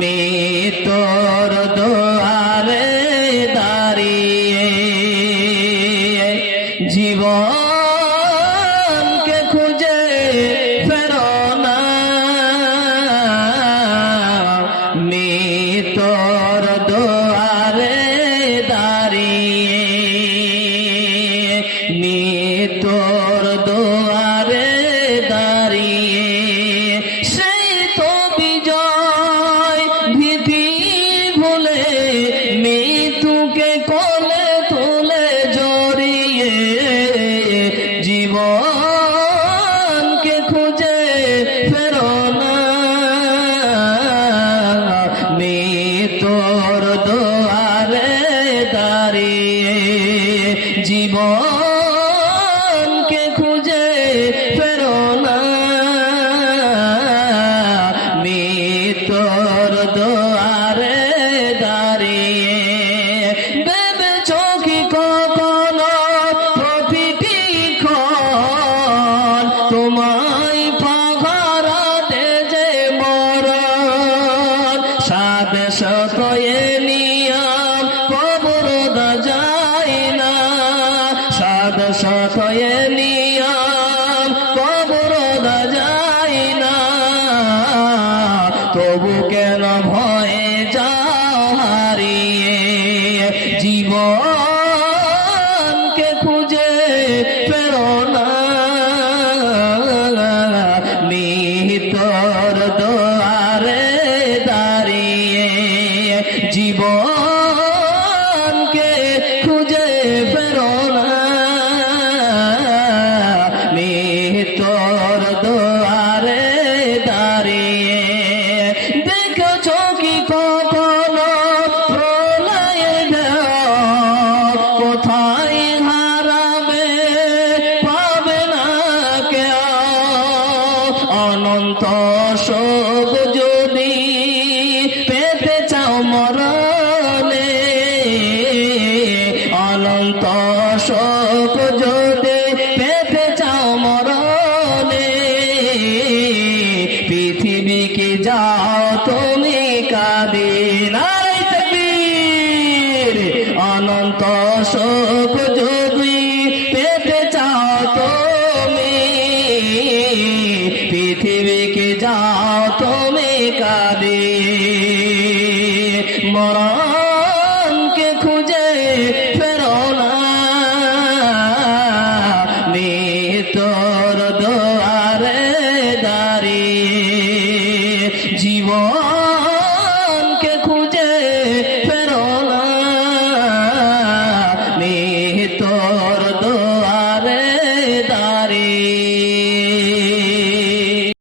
মৃত্যুর দুয়ারে দাঁড়িয়ে জীবনকে খুঁজে ফেরো না, মৃত্যুর দুয়ারে দাঁড়িয়ে, মৃত্যুর দুয়ারে দাঁড়িয়ে সেই তো বিজয় ভীতি ভুলে মৃত্যুকে কোলে তুলে জড়িয়ে জীবনকে খুঁজে ফেরো না, মৃত্যুর দুয়ারে দাঁড়িয়ে জীবনকে খুঁজে ফেরো না, মৃত্যুর দুয়ারে দাঁড়িয়ে ভেবেছো কি কখনো প্রতিটি ক্ষণ তোমায় পাহারাতে যে মরণ, সাথে শতয়ে নিয়ম কবর যায় না, সাথে শতয়ে নিয়ম কবর যায় না, তবু কেন ভয়ে যাও হারিয়ে জীবনকে খুঁজে ফেরো না, মৃত্যুর দুয়ারে দাঁড়িয়ে জীবনকে খুঁজে ফেরো না, মৃত্যুর দুয়ারে দাঁড়িয়ে দেখেছো কি কখনো প্রলয়ে ঢেউ কোথায় হারাবে পাবে না কেউ, অনন্ত শোক যদি পেতে চাও মরণে, অনন্ত শোক যদি পেতে চাও মরণে, পৃথিবীকে যাও তুমি কাঁদিনা, অনন্ত শোক যদি পেতে চাও তুমি, পৃথিবীকে যাও তুমি কাঁদিয়ে মরণকে খুঁজে ফেরো না, মৃত্যুর দুয়ারে দাঁড়িয়ে জীবনকে খুঁজে ফেরো না, মৃত্যুর দুয়ারে দাঁড়িয়ে।